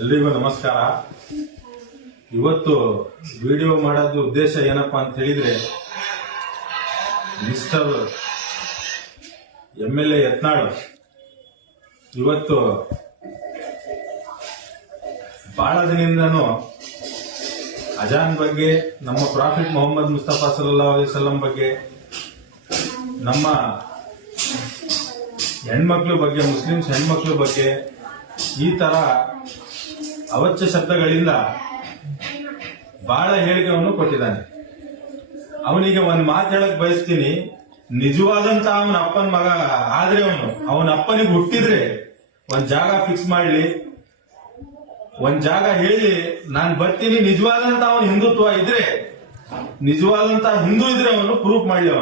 ಎಲ್ರಿಗೂ ನಮಸ್ಕಾರ. ಇವತ್ತು ವಿಡಿಯೋ ಮಾಡೋದು ಉದ್ದೇಶ ಏನಪ್ಪಾ ಅಂತ ಹೇಳಿದ್ರೆ, ಮಿಸ್ಟರ್ MLA ಯತ್ನಾಳ್ ಇವತ್ತು ಬಹಳ ದಿನದಿಂದನೂ ಅಜಾನ್ ಬಗ್ಗೆ, ನಮ್ಮ ಪ್ರಾಫಿಟ್ ಮೊಹಮ್ಮದ್ ಮುಸ್ತಫಾ ಸಲ್ಲಲ್ಲಾಹು ಅಲೈಹಿ ವಸಲ್ಲಂ ಬಗ್ಗೆ, ನಮ್ಮ ಹೆಣ್ಮಕ್ಳ ಬಗ್ಗೆ, ಮುಸ್ಲಿಮ್ಸ್ ಹೆಣ್ಮಕ್ಳ ಬಗ್ಗೆ ಈ ತರ ಅವಾಚ್ಯ ಶಬ್ದಗಳಿಂದ ಬಹಳ ಹೇಳಿಕೆಯನ್ನು ಕೊಟ್ಟಿದ್ದಾನೆ. ಅವನಿಗೆ ಒಂದ್ ಮಾತು ಹೇಳಕ್ ಬಯಸ್ತೀನಿ. ನಿಜವಾದಂತ ಅವನ ಅಪ್ಪನ ಮಗ ಆದ್ರೆ ಅವನ ಅಪ್ಪನಿಗೆ ಹುಟ್ಟಿದ್ರೆ ಒಂದ್ ಜಾಗ ಫಿಕ್ಸ್ ಮಾಡ್ಲಿ, ಒಂದ್ ಜಾಗ ಹೇಳಿ ನಾನ್ ಬರ್ತೀನಿ. ನಿಜವಾದಂತ ಅವನ ಹಿಂದುತ್ವ ಇದ್ರೆ, ನಿಜವಾದಂತ ಹಿಂದೂ ಇದ್ರೆ ಅವನು ಪ್ರೂಫ್ ಮಾಡ್ಲಿ.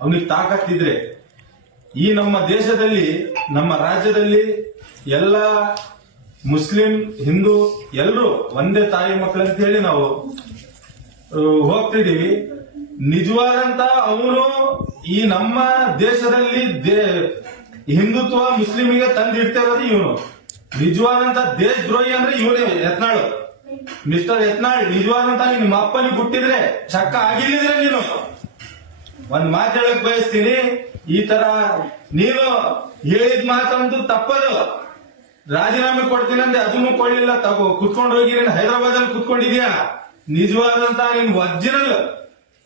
ಅವನಿಗೆ ತಾಕತ್ತಿದ್ರೆ ಈ ನಮ್ಮ ದೇಶದಲ್ಲಿ, ನಮ್ಮ ರಾಜ್ಯದಲ್ಲಿ ಎಲ್ಲ ಮುಸ್ಲಿಂ ಹಿಂದೂ ಎಲ್ಲರೂ ಒಂದೇ ತಾಯಿ ಮಕ್ಕಳಂತ ಹೇಳಿ ನಾವು ಹೋಗ್ತಿದೀವಿ. ನಿಜವಾದಂತ ಅವನು ಈ ನಮ್ಮ ದೇಶದಲ್ಲಿ ಹಿಂದುತ್ವ ಮುಸ್ಲಿಮಿಗೆ ತಂದಿಡ್ತಿರೋದು ಇವನು. ನಿಜವಾದಂತ ದೇಶದ್ರೋಹಿ ಅಂದ್ರೆ ಇವನೇ ಯತ್ನಾಳ್, ಮಿಸ್ಟರ್ ಯತ್ನಾಳ್. ನಿಜವಾದಂತ ನಿಮ್ಮ ಅಪ್ಪನಿಗೆ ಹುಟ್ಟಿದ್ರೆ ಚಕ್ಕ ಆಗಿಲ್ಲಿದ್ರೆ ನೀನು ಒಂದ್ ಮಾತು ಹೇಳಕ್ ಬಯಸ್ತೀನಿ. ಈ ತರ ನೀನು ಹೇಳಿದ ಮಾತಂತೂ ತಪ್ಪದು. ರಾಜೀನಾಮೆ ಕೊಡ್ತೀನಿ ಅಂದ್ರೆ ಅದನ್ನು ಕೊಡ್ಲಿಲ್ಲ, ತಗೋ ಕುತ್ಕೊಂಡು ಹೋಗಿ ಹೈದರಾಬಾದ್ ಅಲ್ಲಿ ಕುತ್ಕೊಂಡಿದ್ಯಾ. ನಿಜವಾದಂತ ನಿನ್ ಒರಿಜಿನಲ್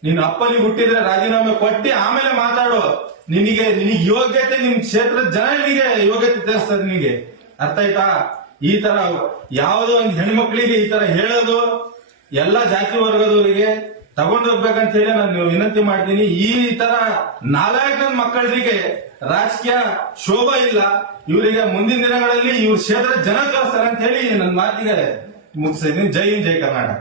ನಿನ್ ಅಪ್ಪನಿಗೆ ಹುಟ್ಟಿದ್ರೆ ರಾಜೀನಾಮೆ ಕೊಟ್ಟಿ ಆಮೇಲೆ ಮಾತಾಡೋ. ನಿನಗೆ ಯೋಗ್ಯತೆ, ನಿಮ್ ಕ್ಷೇತ್ರದ ಜನ ನಿನಗೆ ಯೋಗ್ಯತೆ ತಿಳಿಸ್ತದೆ. ನಿನಗೆ ಅರ್ಥ ಆಯ್ತಾ? ಈ ತರ ಯಾವುದೋ ಒಂದು ಹೆಣ್ಮಕ್ಳಿಗೆ ಈ ತರ ಹೇಳೋದು ಎಲ್ಲ ಜಾತಿ ವರ್ಗದವರಿಗೆ ತಗೊಂಡು ಹೋಗ್ಬೇಕಂತ ಹೇಳಿ ನಾನು ವಿನಂತಿ ಮಾಡ್ತೀನಿ. ಈ ತರ ನಾಲ್ಕು ಮಕ್ಕಳಿಗೆ ರಾಜಕೀಯ ಶೋಭಾ ಇಲ್ಲ. ಇವರಿಗೆ ಮುಂದಿನ ದಿನಗಳಲ್ಲಿ ಇವ್ರ ಕ್ಷೇತ್ರದ ಜನ ಕಳಿಸ್ತಾರೆ ಅಂತ ಹೇಳಿ ನನ್ನ ಮಾತಿಗೆ ಮುಗಿಸಿದ್ದೀನಿ. ಜೈ ಹಿಂದ್, ಜೈ ಕರ್ನಾಟಕ.